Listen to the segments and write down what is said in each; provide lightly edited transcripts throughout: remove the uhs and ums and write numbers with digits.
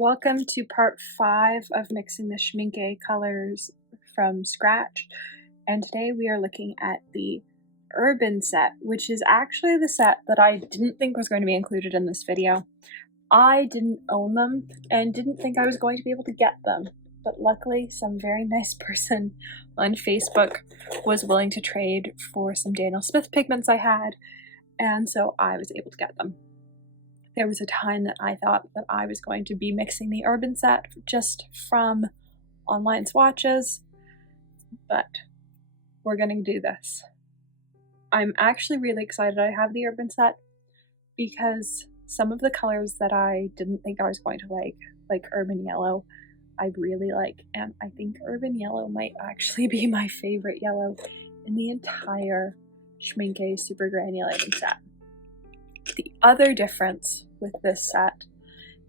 Welcome to part 5 of mixing the Schmincke colors from scratch, and today we are looking at the Urban set, which is actually the set that I didn't think was going to be included in this video. I didn't own them and didn't think I was going to be able to get them, but luckily some very nice person on Facebook was willing to trade for some Daniel Smith pigments I had, and so I was able to get them. There was a time that I thought that I was going to be mixing the Urban set just from online swatches, but we're going to do this. I'm actually really excited I have the Urban set because some of the colors that I didn't think I was going to like Urban Yellow, I really like, and I think Urban Yellow might actually be my favorite yellow in the entire Schmincke Super Granulating set. The other difference with this set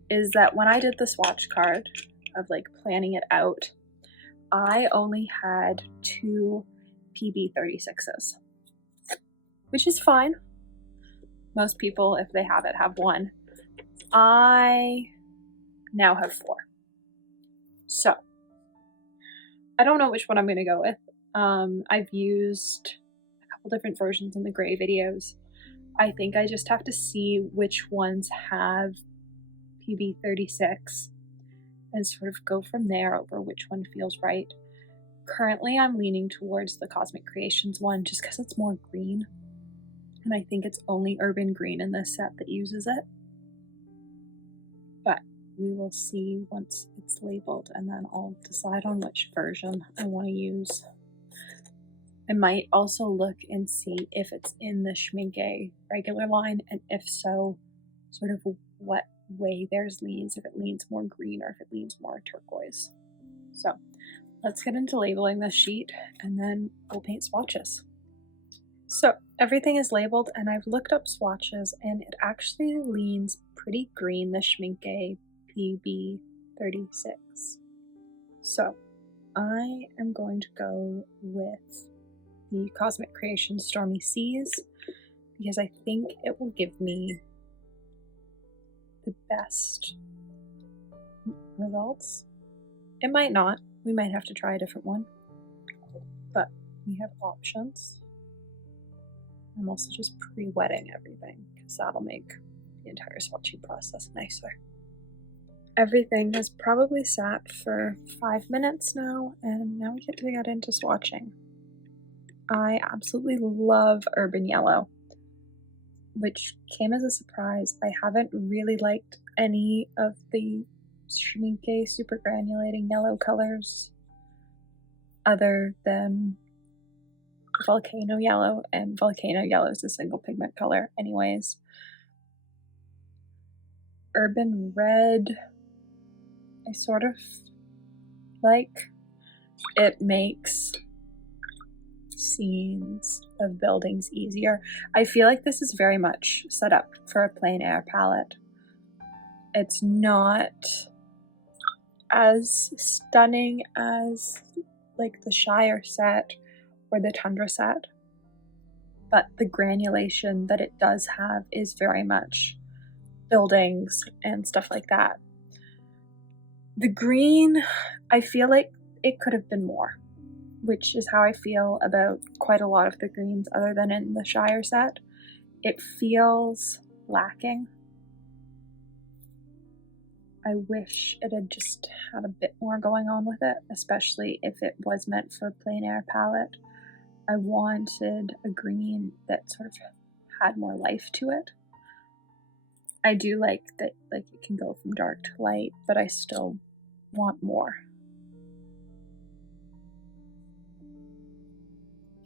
is that when I did the swatch card of planning it out, I only had 2 PB36s, which is fine. Most people, if they have it, have 1. I now have 4. So I don't know which one I'm going to go with. I've used a couple different versions in the gray videos. I think I just have to see which ones have PB36 and sort of go from there over which one feels right. Currently, I'm leaning towards the Cosmic Creations one just because it's more green, and I think it's only Urban Green in this set that uses it. But we will see once it's labeled, and then I'll decide on which version I want to use. I might also look and see if it's in the Schmincke regular line, and if so, sort of what way theirs leans, if it leans more green or if it leans more turquoise. So let's get into labeling this sheet and then we'll paint swatches. So everything is labeled and I've looked up swatches and it actually leans pretty green, the Schmincke PB36. So I am going to go with the Cosmic Creation Stormy Seas because I think it will give me the best results. It might not. We might have to try a different one, but we have options. I'm also just pre-wetting everything because that'll make the entire swatching process nicer. Everything has probably sat for 5 minutes now, and now we get to get into swatching. I absolutely love Urban Yellow, which came as a surprise. I haven't really liked any of the Schmincke Super Granulating yellow colors other than Volcano Yellow, and Volcano Yellow is a single pigment color anyways. Urban Red, I sort of like. It makes scenes of buildings easier. I feel like this is very much set up for a plein air palette. It's not as stunning as the Shire set or the Tundra set, but the granulation that it does have is very much buildings and stuff like that. The green, I feel like it could have been more, which is how I feel about quite a lot of the greens other than in the Shire set. It feels lacking. I wish it had just had a bit more going on with it, especially if it was meant for a plein air palette. I wanted a green that sort of had more life to it. I do like that it can go from dark to light, but I still want more.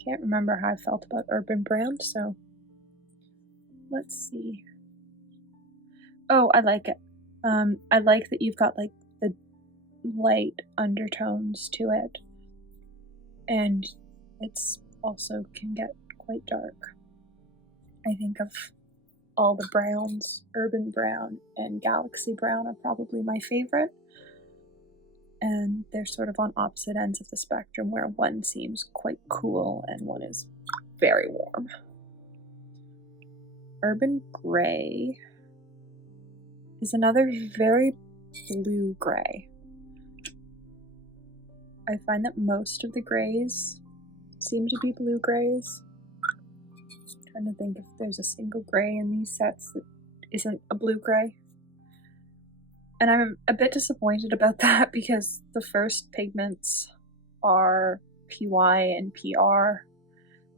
Can't remember how I felt about Urban Brown, so let's see. Oh, I like it. I like that you've got the light undertones to it, and it's also can get quite dark. I think of all the browns, Urban Brown and Galaxy Brown are probably my favorite, and they're sort of on opposite ends of the spectrum where one seems quite cool and one is very warm. Urban Gray is another very blue-gray. I find that most of the grays seem to be blue-grays. Trying to think if there's a single gray in these sets that isn't a blue-gray. And I'm a bit disappointed about that because the first pigments are PY and PR.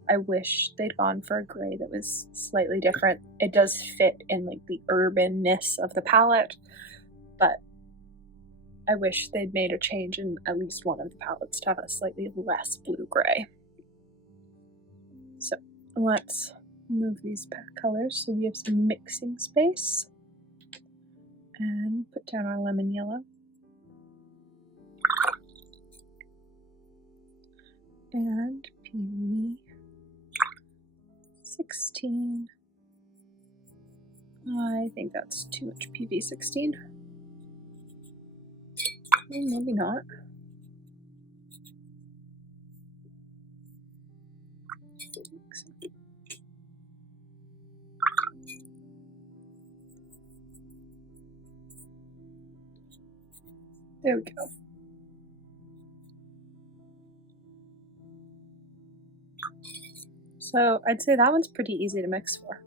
I wish they'd gone for a gray that was slightly different. It does fit in like the urbanness of the palette, but I wish they'd made a change in at least one of the palettes to have a slightly less blue-gray. So let's move these colors so we have some mixing space. And put down our lemon yellow. And PV 16. I think that's too much PV 16. Maybe not. There we go. So I'd say that one's pretty easy to mix for.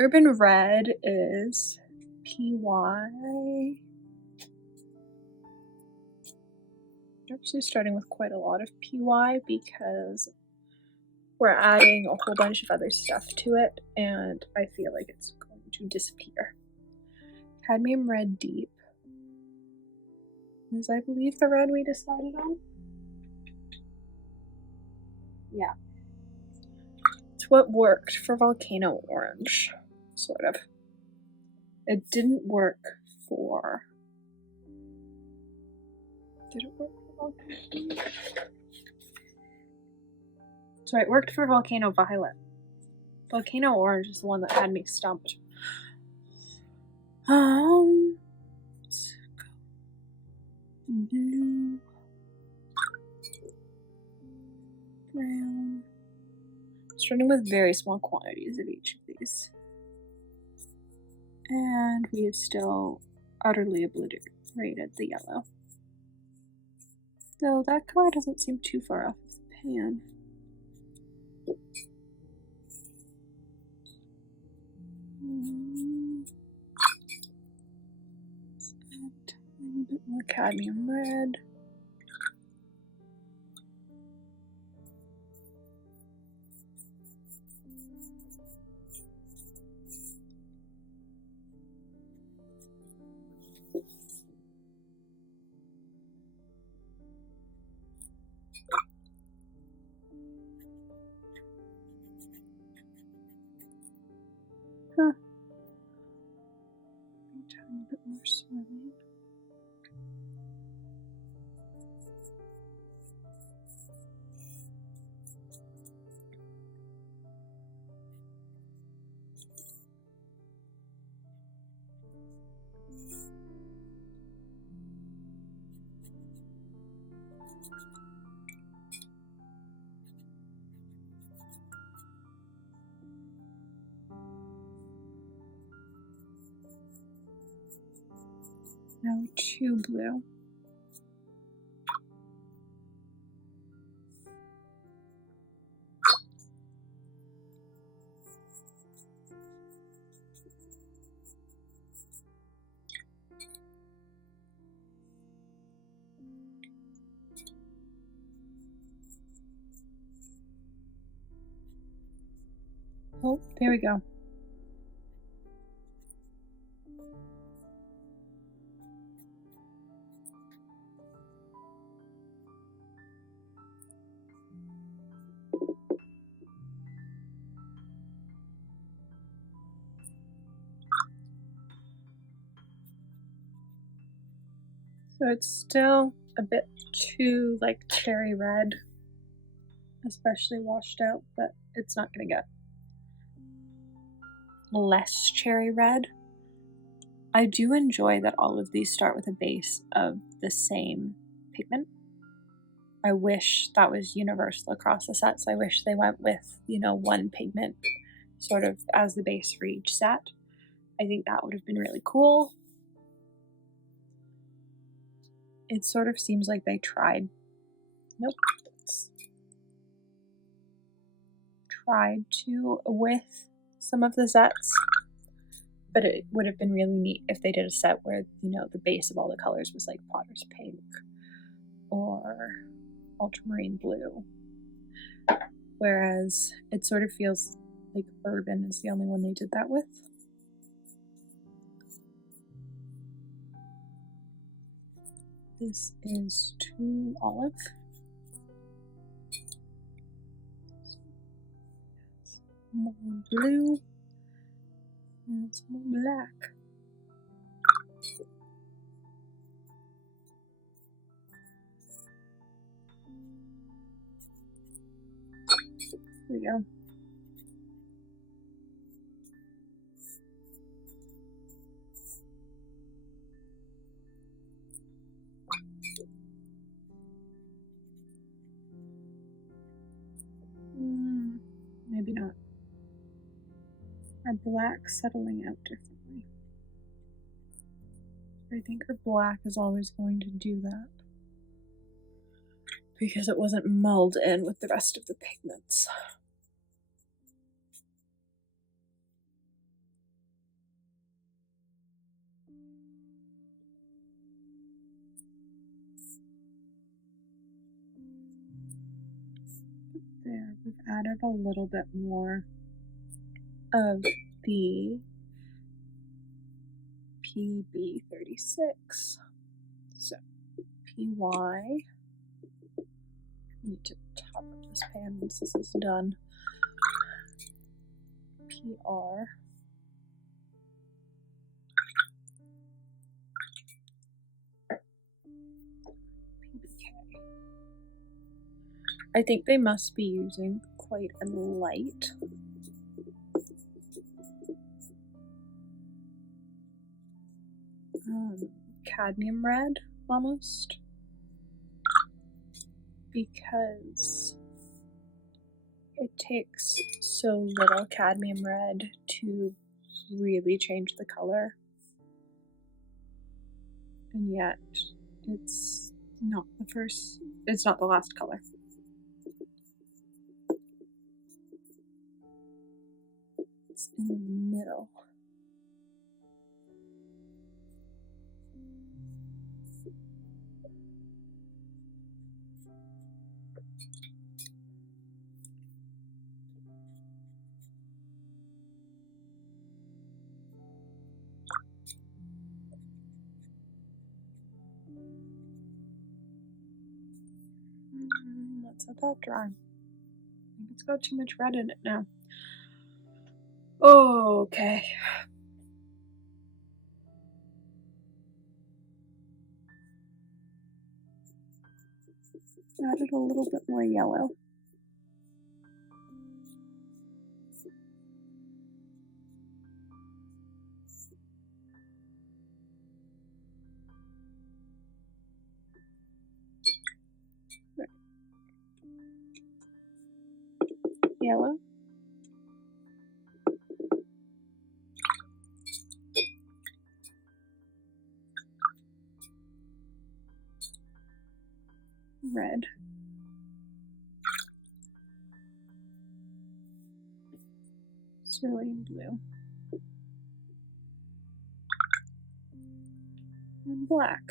Urban Red is PY. Actually starting with quite a lot of PY because we're adding a whole bunch of other stuff to it and I feel like it's going to disappear. Cadmium Red Deep is, I believe, the red we decided on. Yeah. It's what worked for Volcano Orange, sort of. It didn't work for... Did it work for Volcano? So it worked for Volcano Violet. Volcano Orange is the one that had me stumped. Let's go blue, brown. Starting with very small quantities of each of these. And we have still utterly obliterated the yellow. Though that color doesn't seem too far off of the pan. Let's add a little bit more cadmium red. A tiny bit more Cerulean. No, too blue. Oh, there we go. So it's still a bit too like cherry red, especially washed out, but it's not gonna get less cherry red. I do enjoy that all of these start with a base of the same pigment. I wish that was universal across the sets. I wish they went with, you know, one pigment sort of as the base for each set. I think that would have been really cool. it sort of seems like they tried. Nope. Tried to with some of the sets, but it would have been really neat if they did a set where, you know, the base of all the colors was like Potter's Pink or Ultramarine Blue. Whereas it sort of feels like Urban is the only one they did that with. This is too olive. More blue and some more black. There we go. Maybe not. Our black settling out differently. I think her black is always going to do that because it wasn't mulled in with the rest of the pigments. There, we've added a little bit more of the PB36. So, PY. I need to top up this pan once this is done. PR. PBK. I think they must be using quite a light. Cadmium red, almost. Because it takes so little cadmium red to really change the color. And yet, it's not the last color. It's in the middle. Let's let that dry. I think it's got too much red in it now. Okay. Added a little bit more yellow. Yellow. Red. Cerulean blue. And black.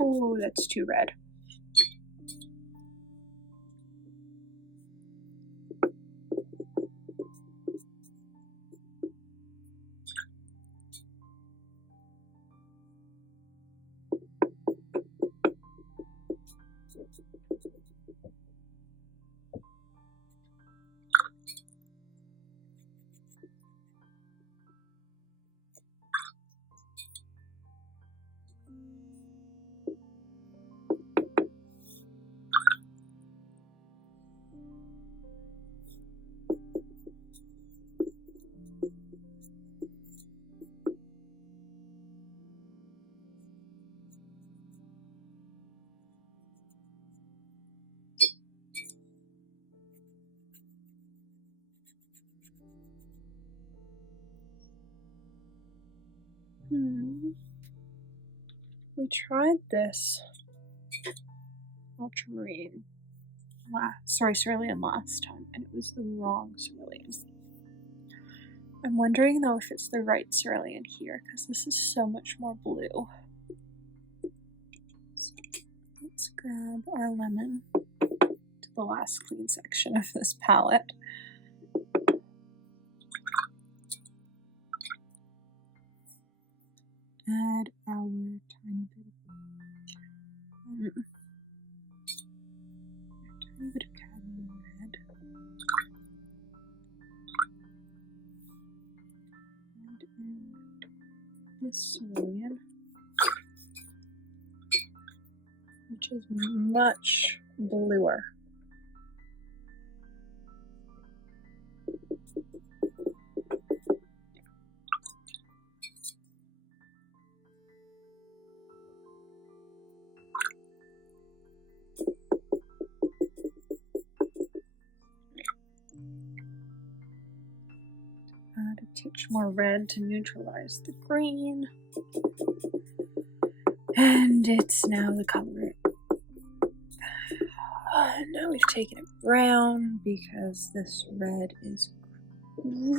Oh, that's too red. We tried this ultramarine, cerulean last time, and it was the wrong cerulean. I'm wondering though if it's the right cerulean here, because this is so much more blue. So let's grab our lemon to the last clean section of this palette. Add our tiny bit of cadmium red. And in this cerulean, which is much bluer. Add a touch more red to neutralize the green. And it's now the color. Now we've taken it brown because this red is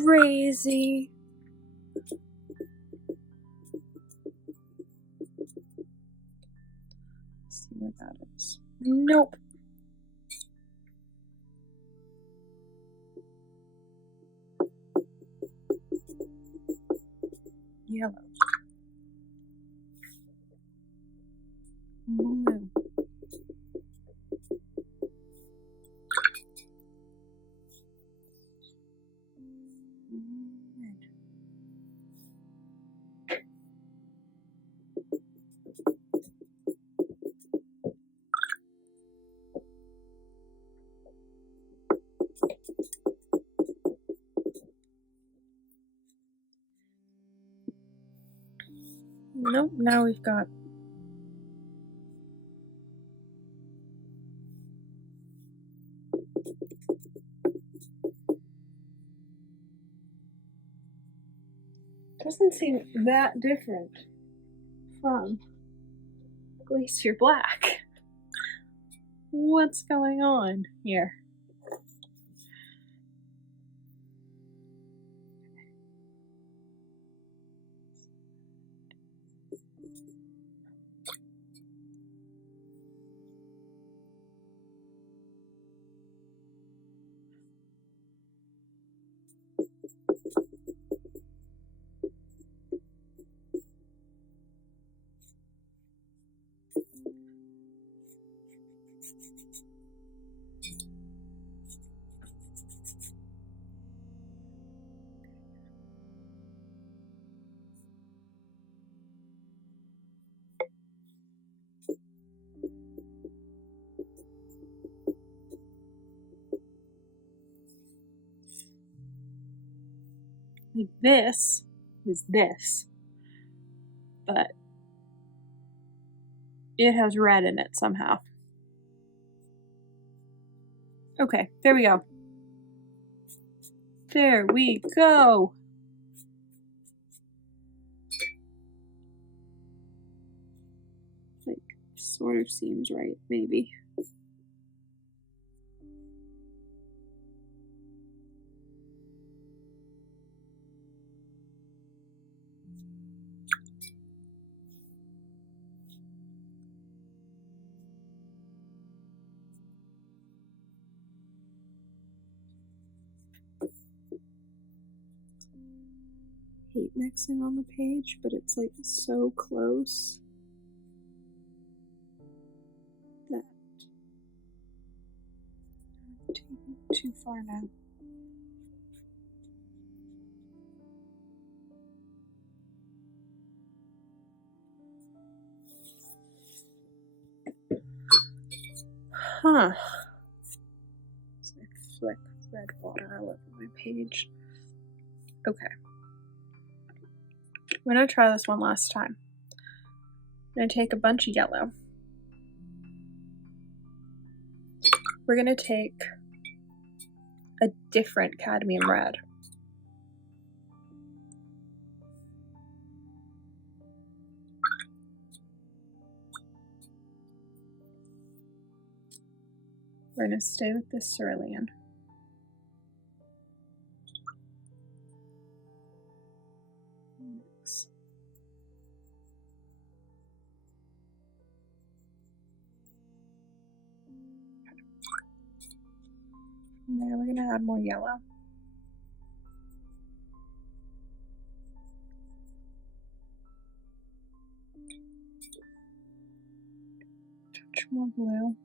crazy. Let's see what that is. Nope. Yellow. Blue. Red. Nope, now we've got doesn't seem that different from Glacier Black. What's going on here? Like this is this, but it has red in it somehow. Okay, there we go. There we go. Like, sort of seems right, maybe. Hate mixing on the page, but it's like so close that I'm taking it too far now. Huh. So I flick red water all over my page. Okay. I'm going to try this one last time. I'm going to take a bunch of yellow. We're going to take a different cadmium red. We're going to stay with this Cerulean. And there we're going to add more yellow. Touch more blue.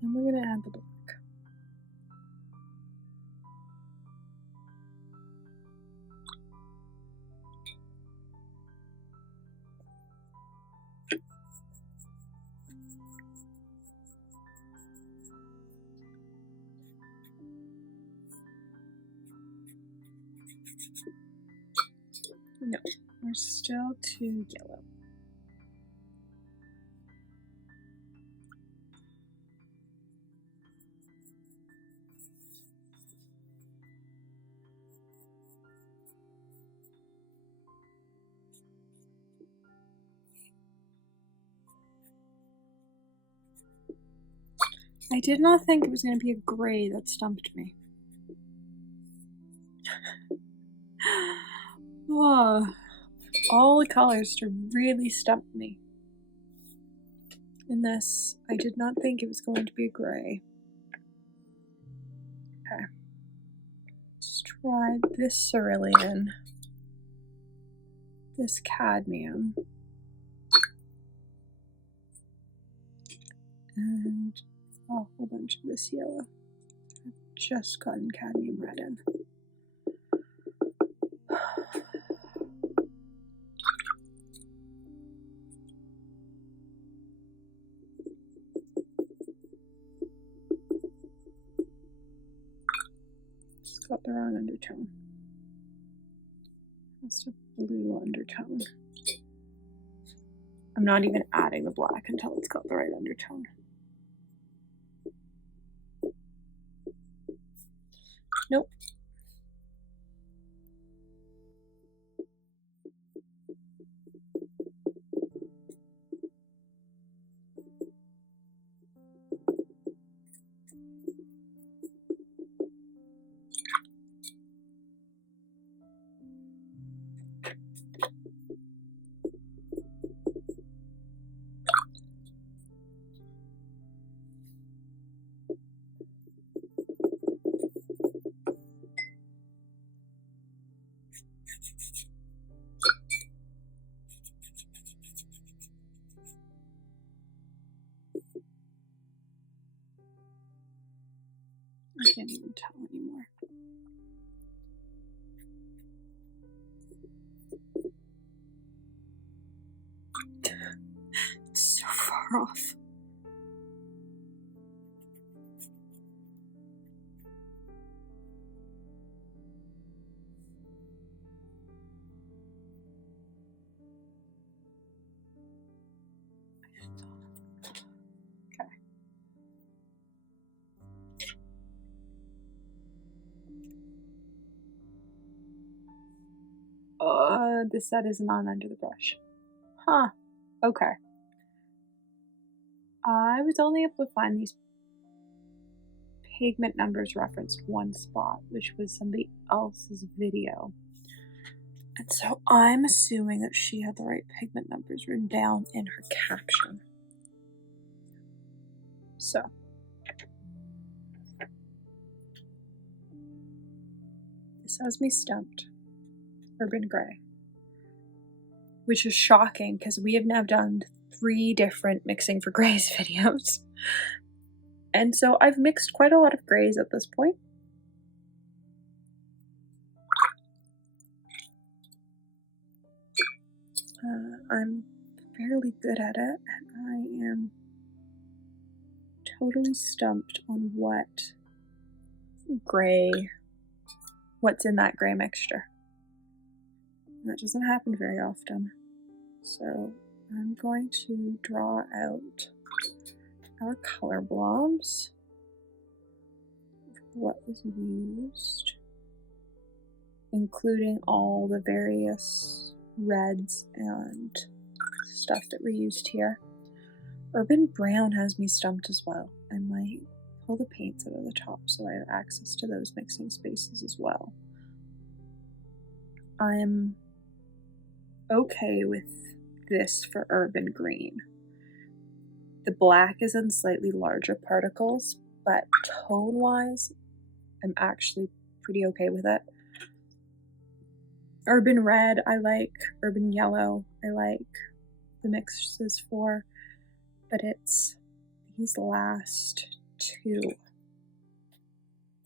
And we're going to add the black. No, we're still too yellow. I did not think it was going to be a gray that stumped me. Oh, all the colors to really stump me. In this, I did not think it was going to be a gray. Okay. Let's try this Cerulean, this Cadmium, and a whole bunch of this yellow. I've just gotten Cadmium red in. Got the wrong undertone. That's a blue undertone. I'm not even adding the black until it's got the right undertone. Nope. I can't even tell anymore. It's so far off. This set isn't on under the brush. Huh. Okay. I was only able to find these pigment numbers referenced one spot, which was somebody else's video. And so I'm assuming that she had the right pigment numbers written down in her caption. So. This has me stumped. Urban Gray. Which is shocking because we have now done 3 different mixing for grays videos. And so I've mixed quite a lot of grays at this point. I'm fairly good at it, and I am totally stumped on what's in that gray mixture. And that doesn't happen very often. So I'm going to draw out our color blobs, what was used. including all the various reds and stuff that were used here. Urban Brown has me stumped as well. I might pull the paints out of the top so I have access to those mixing spaces as well. I'm okay with this for Urban Green. The black is in slightly larger particles, but tone-wise, I'm actually pretty okay with it. Urban Red, I like. Urban Yellow, I like the mixes for, but it's these last two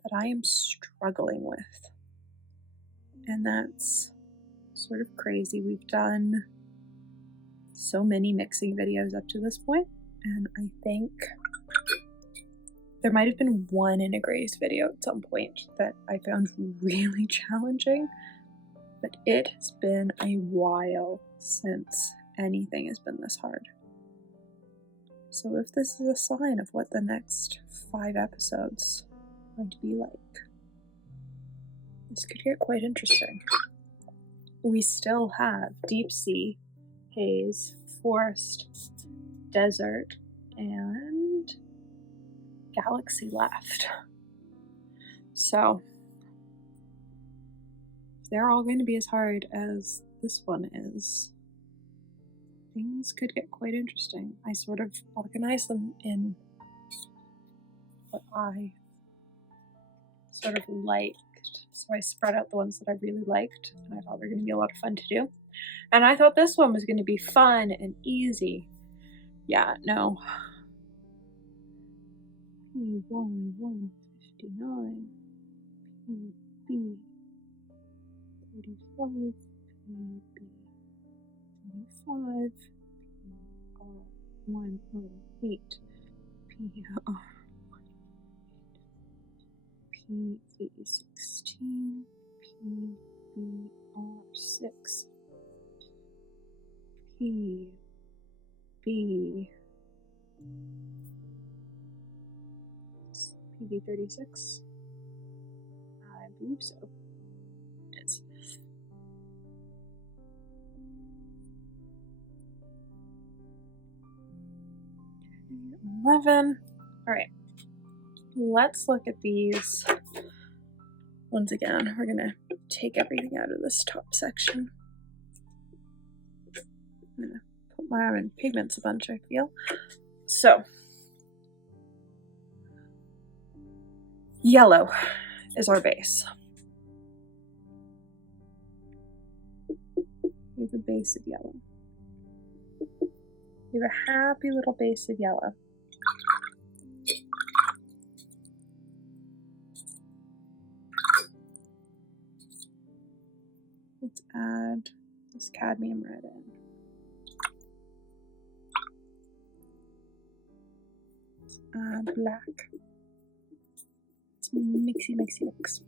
that I am struggling with. And that's sort of crazy. We've done so many mixing videos up to this point, and I think there might have been one integrated video at some point that I found really challenging, but it has been a while since anything has been this hard. So if this is a sign of what the next 5 episodes are going to be like, this could get quite interesting. We still have Deep Sea, Haze, Forest, Desert, and Galaxy left. So they're all going to be as hard as this one is. Things could get quite interesting. I sort of organized them in what I sort of liked. So I spread out the ones that I really liked and I thought were going to be a lot of fun to do. And I thought this one was going to be fun and easy. Yeah, no. P159, PB 35, PB 25, PR108, PR116, PBR6, PB36. I believe so. It is. Okay, 11. Alright. Let's look at these. Once again, we're gonna take everything out of this top section. I'm gonna put my arm in pigments a bunch, I feel. So, yellow is our base. We have a base of yellow. We have a happy little base of yellow. Let's add this cadmium red in. Let's add black. Let's mixy, mixy, mix.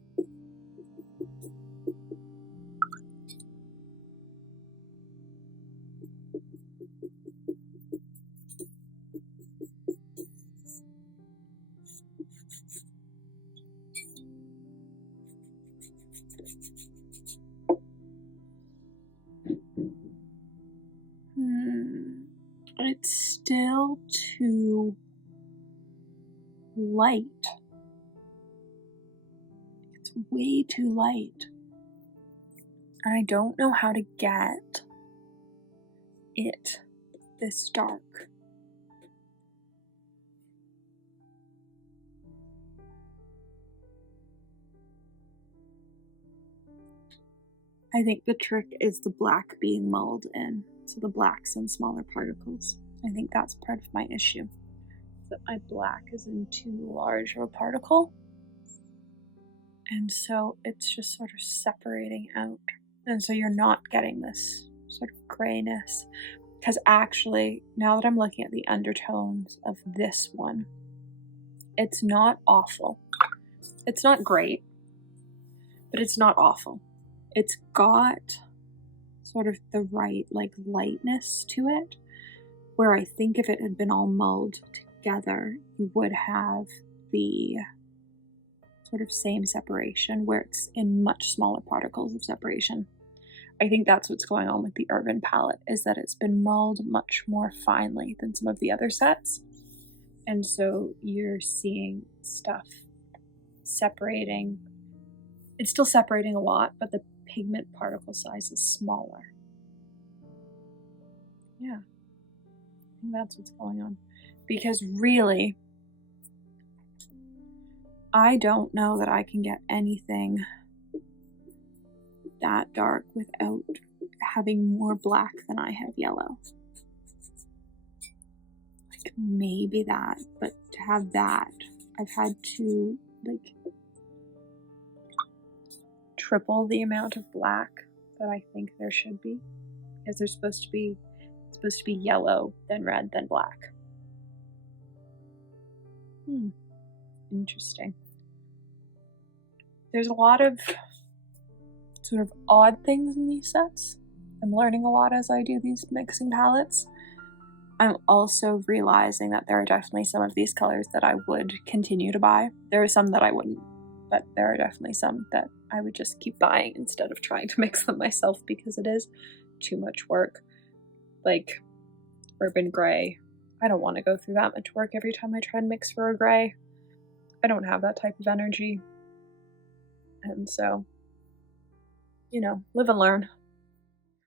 It's still too light. It's way too light. And I don't know how to get it this dark. I think the trick is the black being mulled in. So the black's in smaller particles. I think that's part of my issue. That my black is in too large of a particle. And so it's just sort of separating out. And so you're not getting this sort of grayness. Because actually, now that I'm looking at the undertones of this one, it's not awful. It's not great, but it's not awful. It's got sort of the right lightness to it, where I think if it had been all mulled together, you would have the sort of same separation where it's in much smaller particles of separation. I think that's what's going on with the Urban palette, is that it's been mulled much more finely than some of the other sets. And so you're seeing stuff separating. It's still separating a lot, but the pigment particle size is smaller. Yeah, I think that's what's going on. Because really, I don't know that I can get anything that dark without having more black than I have yellow. Like maybe that, but to have that, I've had to like triple the amount of black that I think there should be, because there's supposed to be yellow, then red, then black. Interesting. There's a lot of sort of odd things in these sets. I'm learning a lot as I do these mixing palettes. I'm also realizing that there are definitely some of these colors that I would continue to buy. There are some that I wouldn't, but there are definitely some that I would just keep buying instead of trying to mix them myself, because it is too much work. Like Urban Gray, I don't want to go through that much work every time I try and mix for a gray. I don't have that type of energy. And so, you know, live and learn.